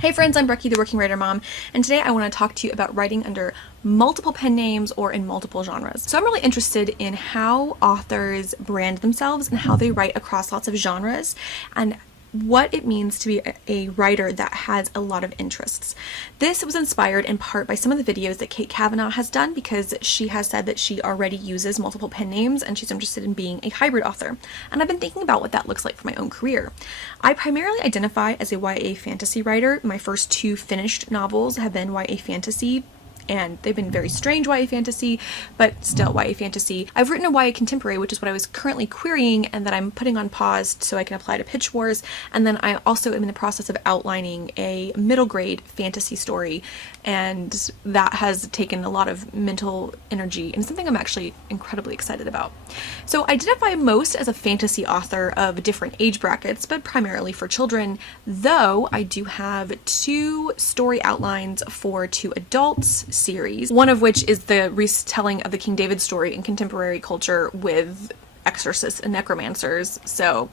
Hey friends, I'm Becky, the Working Writer Mom, and today I want to talk to you about writing under multiple pen names or in multiple genres. So I'm really interested in how authors brand themselves and how they write across lots of genres and what it means to be a writer that has a lot of interests. This was inspired in part by some of the videos that Kate Kavanaugh has done because she has said that she already uses multiple pen names and she's interested in being a hybrid author. And I've been thinking about what that looks like for my own career. I primarily identify as a YA fantasy writer. My first two finished novels have been YA fantasy, and they've been very strange YA fantasy, but still YA fantasy. I've written a YA contemporary, which is what I was currently querying and that I'm putting on pause so I can apply to Pitch Wars, and then I also am in the process of outlining a middle grade fantasy story, and that has taken a lot of mental energy and something I'm actually incredibly excited about. So I identify most as a fantasy author of different age brackets, but primarily for children, though I do have two story outlines for two adults series, one of which is the retelling of the King David story in contemporary culture with exorcists and necromancers. So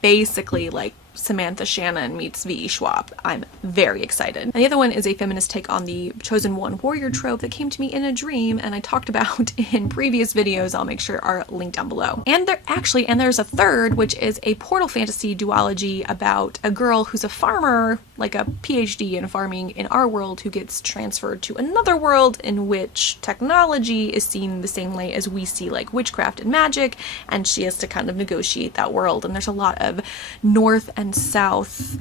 basically like Samantha Shannon meets V.E. Schwab. I'm very excited. And the other one is a feminist take on the chosen one warrior trope that came to me in a dream and I talked about in previous videos. I'll make sure are linked down below. And there's a third, which is a portal fantasy duology about a girl who's a farmer, like a PhD in farming in our world, who gets transferred to another world in which technology is seen the same way as we see like witchcraft and magic, and she has to kind of negotiate that world. And there's a lot of North and South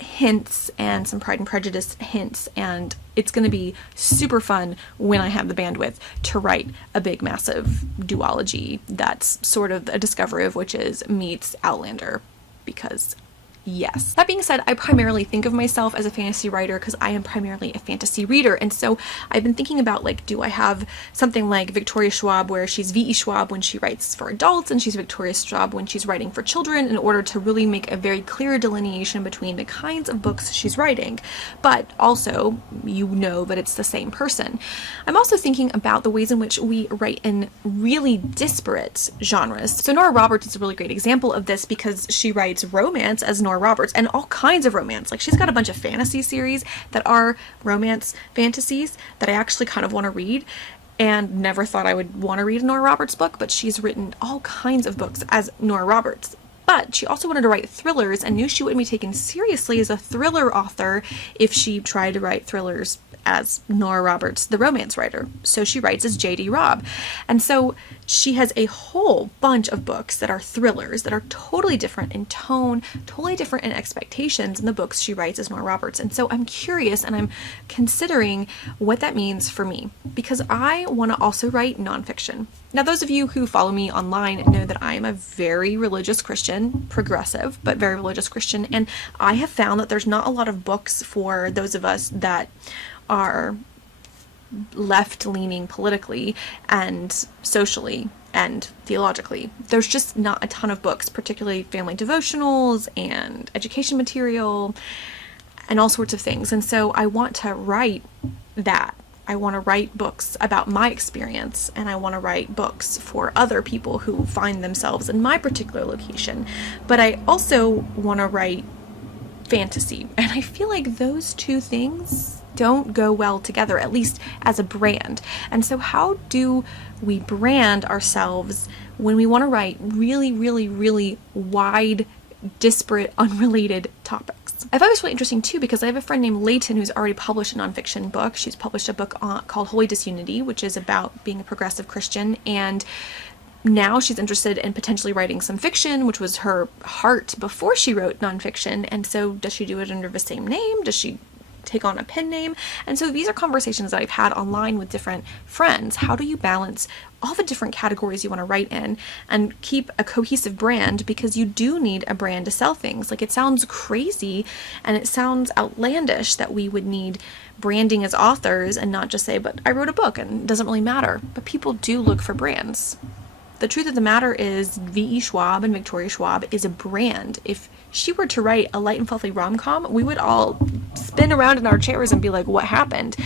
hints and some Pride and Prejudice hints, and it's going to be super fun when I have the bandwidth to write a big massive duology that's sort of a Discovery of Witches meets Outlander, because yes. That being said, I primarily think of myself as a fantasy writer because I am primarily a fantasy reader, and so I've been thinking about, like, do I have something like Victoria Schwab where she's V.E. Schwab when she writes for adults and she's Victoria Schwab when she's writing for children, in order to really make a very clear delineation between the kinds of books she's writing, but also you know that it's the same person. I'm also thinking about the ways in which we write in really disparate genres. So Nora Roberts is a really great example of this because she writes romance as Nora Roberts, and all kinds of romance. Like, she's got a bunch of fantasy series that are romance fantasies that I actually kind of want to read, and never thought I would want to read a Nora Roberts book, but she's written all kinds of books as Nora Roberts. But she also wanted to write thrillers and knew she wouldn't be taken seriously as a thriller author if she tried to write thrillers as Nora Roberts, the romance writer. So she writes as J.D. Robb. And so she has a whole bunch of books that are thrillers that are totally different in tone, totally different in expectations than the books she writes as Nora Roberts. And so I'm curious and I'm considering what that means for me, because I want to also write nonfiction. Now, those of you who follow me online know that I am a very religious Christian, progressive, but very religious Christian, and I have found that there's not a lot of books for those of us that are left-leaning politically and socially and theologically. There's just not a ton of books, particularly family devotionals and education material and all sorts of things. And so I want to write that. I want to write books about my experience, and I want to write books for other people who find themselves in my particular location. But I also want to write fantasy, and I feel like those two things don't go well together, at least as a brand. And so how do we brand ourselves when we want to write really, really, really wide, disparate, unrelated topics? I thought it was really interesting too because I have a friend named Layton who's already published a nonfiction book. She's published a book called Holy Disunity, which is about being a progressive Christian, and now she's interested in potentially writing some fiction, which was her heart before she wrote nonfiction. And so does she do it under the same name? Does she take on a pen name? And so these are conversations that I've had online with different friends. How do you balance all the different categories you want to write in and keep a cohesive brand? Because you do need a brand to sell things. Like, it sounds crazy and it sounds outlandish that we would need branding as authors and not just say, but I wrote a book and it doesn't really matter. But people do look for brands. The truth of the matter is V.E. Schwab and Victoria Schwab is a brand. If she were to write a light and fluffy rom-com, we would all spin around in our chairs and be like, what happened?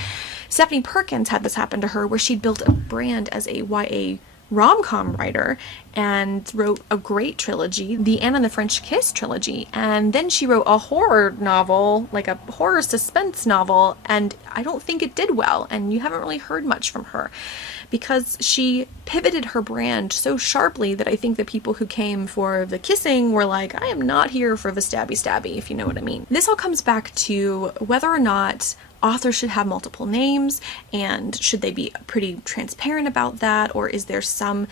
Stephanie Perkins had this happen to her where she'd built a brand as a YA rom-com writer and wrote a great trilogy, the Anne and the French Kiss trilogy, and then she wrote a horror novel, like a horror suspense novel, and I don't think it did well, and you haven't really heard much from her because she pivoted her brand so sharply that I think the people who came for the kissing were like, I am not here for the stabby, if you know what I mean. This all comes back to whether or not authors should have multiple names, and should they be pretty transparent about that, or is there some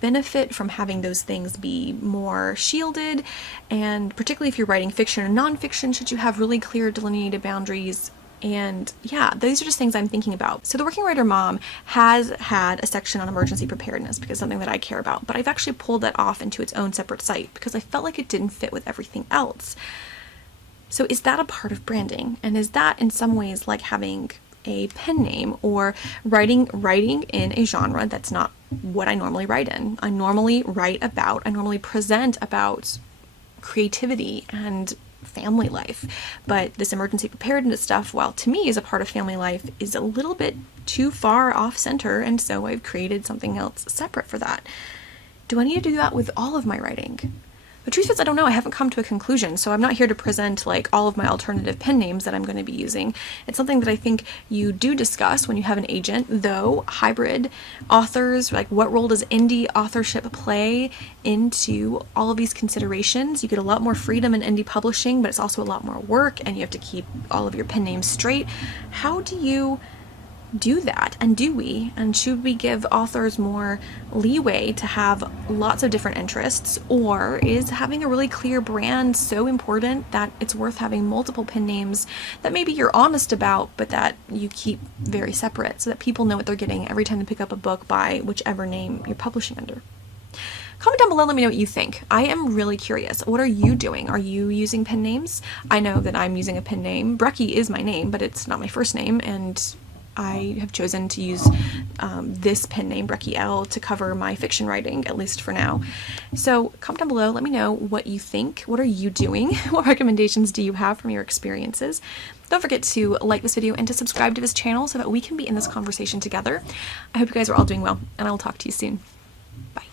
benefit from having those things be more shielded? And particularly if you're writing fiction or nonfiction, should you have really clear delineated boundaries? And yeah, these are just things I'm thinking about. So the Working Writer Mom has had a section on emergency preparedness because it's something that I care about, but I've actually pulled that off into its own separate site because I felt like it didn't fit with everything else. So is that a part of branding? And is that in some ways like having a pen name or writing in a genre that's not what I normally write in? I normally present about creativity and family life, but this emergency preparedness stuff, while to me is a part of family life, is a little bit too far off center, and so I've created something else separate for that. Do I need to do that with all of my writing? The truth is, I don't know. I haven't come to a conclusion, so I'm not here to present like all of my alternative pen names that I'm going to be using. It's something that I think you do discuss when you have an agent, though hybrid authors, like what role does indie authorship play into all of these considerations? You get a lot more freedom in indie publishing, but it's also a lot more work, and you have to keep all of your pen names straight. How do you do that? And do we? And should we give authors more leeway to have lots of different interests? Or is having a really clear brand so important that it's worth having multiple pen names that maybe you're honest about, but that you keep very separate so that people know what they're getting every time they pick up a book by whichever name you're publishing under? Comment down below, let me know what you think. I am really curious. What are you doing? Are you using pen names? I know that I'm using a pen name. Brecky is my name, but it's not my first name, and I have chosen to use this pen name, Brecky L, to cover my fiction writing, at least for now. So comment down below, let me know what you think. What are you doing? What recommendations do you have from your experiences? Don't forget to like this video and to subscribe to this channel so that we can be in this conversation together. I hope you guys are all doing well, and I will talk to you soon. Bye.